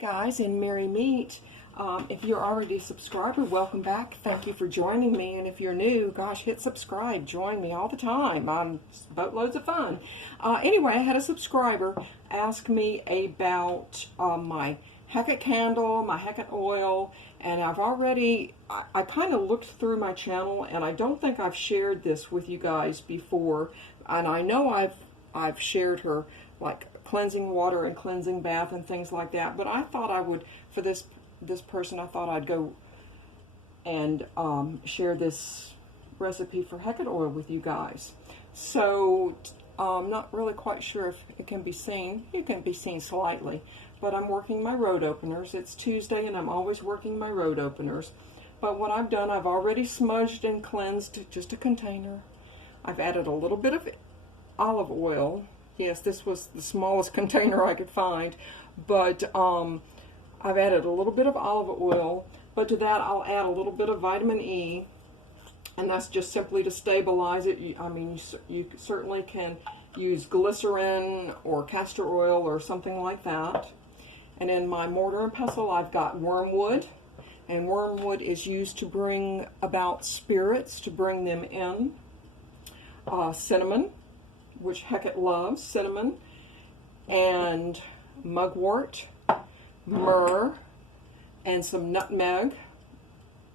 Guys in Merry Meet. If you're already a subscriber, welcome back. Thank you for joining me. And if you're new, gosh, hit subscribe. Join me all the time. I'm boatloads of fun. Anyway, I had a subscriber ask me about my Hecate candle, my Hecate oil, and I've already, I kind of looked through my channel, and I don't think I've shared this with you guys before. And I know I've shared her like cleansing water and cleansing bath and things like that, but I thought I would, for this person, I thought I'd go and share this recipe for Hecate oil with you guys. So I'm not really quite sure if it can be seen. It can be seen slightly, but I'm working my road openers. It's Tuesday and I'm always working my road openers. But what I've done, I've already smudged and cleansed just a container. I've added a little bit of olive oil. Yes, this was the smallest container I could find, but I've added a little bit of olive oil, but to that I'll add a little bit of vitamin E, and that's just simply to stabilize it. I mean, you certainly can use glycerin or castor oil or something like that. And in my mortar and pestle, I've got wormwood, and wormwood is used to bring about spirits, to bring them in. Cinnamon, which Hecate loves, cinnamon, and mugwort, myrrh, and some nutmeg.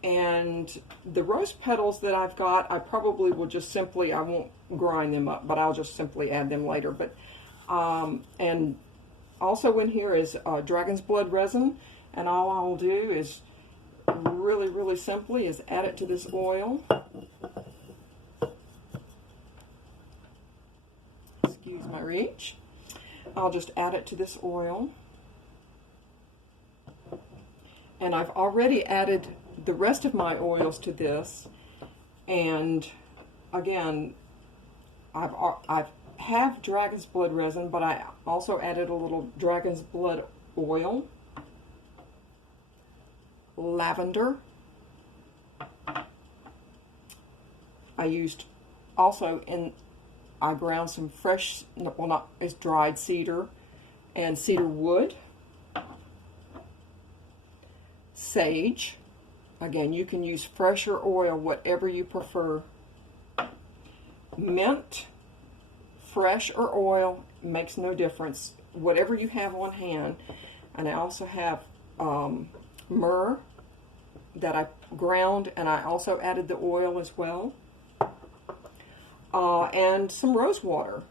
And the rose petals that I've got, I probably will just simply, I won't grind them up, but I'll just simply add them later. But and also in here is dragon's blood resin, and all I'll do is really simply is add it to this oil. Excuse my reach. I'll just add it to this oil. And I've already added the rest of my oils to this. And again, I have dragon's blood resin, but I also added a little dragon's blood oil, lavender. I used also I ground some fresh, well, not, it's dried cedar and cedar wood. Sage. Again, you can use fresh or oil, whatever you prefer. Mint, fresh or oil, makes no difference. Whatever you have on hand. And I also have myrrh that I ground, and I also added the oil as well. And some rose water.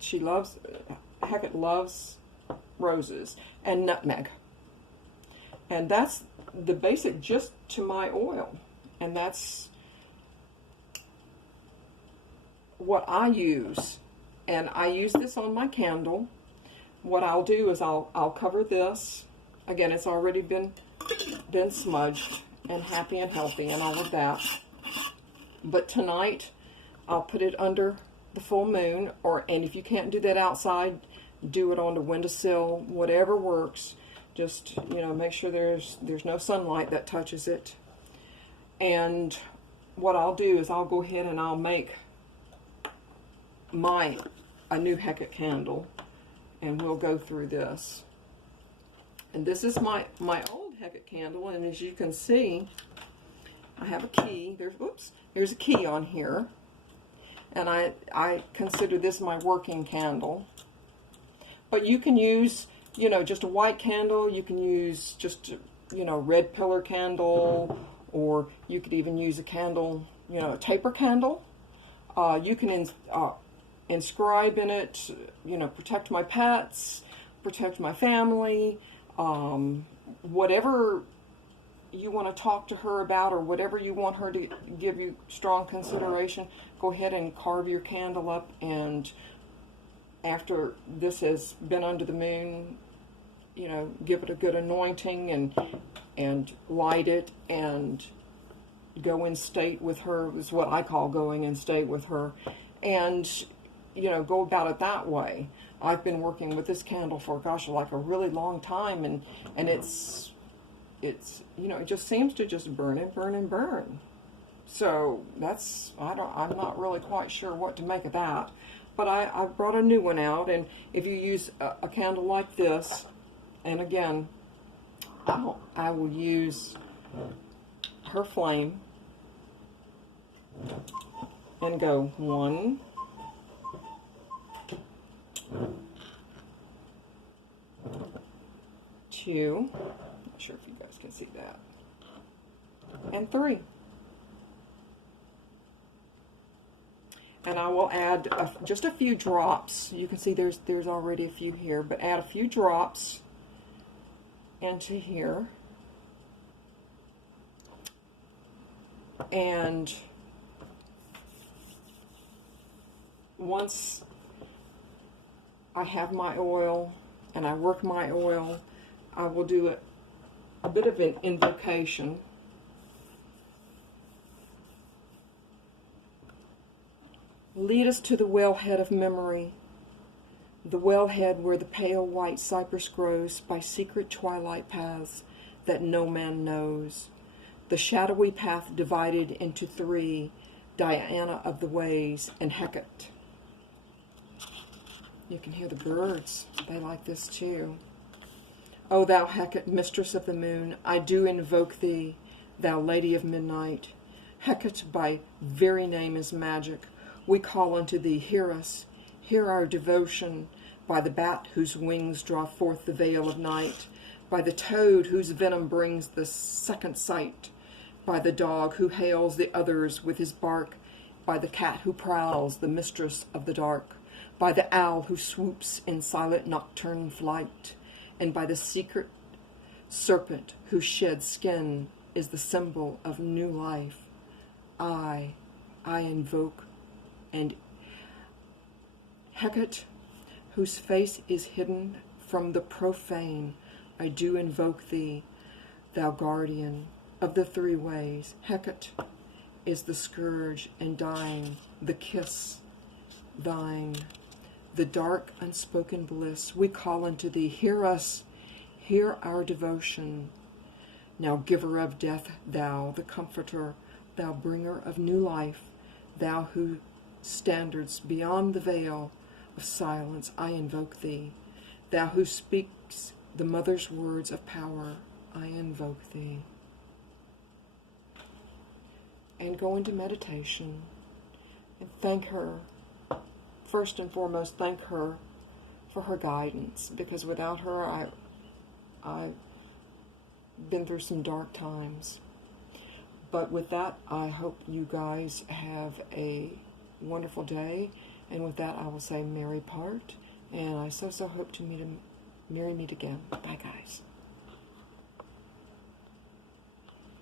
Hecate loves roses, and nutmeg. And that's the basic gist to my oil. And that's what I use. And I use this on my candle. What I'll do is I'll cover this. Again, it's already been smudged and happy and healthy and all of that. But tonight, I'll put it under the full moon, and if you can't do that outside, do it on the windowsill, whatever works. Just, make sure there's no sunlight that touches it. And what I'll do is I'll go ahead and I'll make a new Hecate candle, and we'll go through this. And this is my old Hecate candle, and as you can see, I have a key. There's a key on here, and I consider this my working candle. But you can use, just a white candle. You can use just, red pillar candle, or you could even use a candle, a taper candle. You can inscribe in it, protect my pets, protect my family, whatever you want to talk to her about, or whatever you want her to give you strong consideration, go ahead and carve your candle up, and after this has been under the moon, give it a good anointing and light it and go in state with her, is what I call going in state with her, and go about it that way. I've been working with this candle for, gosh, like a really long time, and it's it just seems to just burn and burn and burn. So that's, I'm not really quite sure what to make of that. but I brought a new one out, and if you use a candle like this, and again, I will use her flame and go 1, 2, not sure if you guys can see that, and 3. And I will add just a few drops. You can see there's already a few here, but add a few drops into here. And once I have my oil and I work my oil, I will do a bit of an invocation. Lead us to the wellhead of memory, the wellhead where the pale white cypress grows by secret twilight paths that no man knows. The shadowy path divided into 3, Diana of the ways and Hecate. You can hear the birds. They like this too. O thou Hecate, mistress of the moon, I do invoke thee, thou lady of midnight. Hecate by very name is magic. We call unto thee, hear us, hear our devotion, by the bat whose wings draw forth the veil of night, by the toad whose venom brings the second sight, by the dog who hails the others with his bark, by the cat who prowls, the mistress of the dark, by the owl who swoops in silent nocturne flight, and by the secret serpent whose shed skin is the symbol of new life. I invoke and Hecate, whose face is hidden from the profane, I do invoke thee, thou guardian of the 3 ways. Hecate is the scourge and dying, the kiss, thine, the dark unspoken bliss. We call unto thee, hear us, hear our devotion. Now giver of death, thou, the comforter, thou bringer of new life, thou who standards beyond the veil of silence, I invoke thee. Thou who speaks the mother's words of power, I invoke thee. And go into meditation and thank her. First and foremost, thank her for her guidance, because without her, I've been through some dark times. But with that, I hope you guys have a wonderful day, and with that I will say merry part, and I so hope to marry meet again. Bye guys.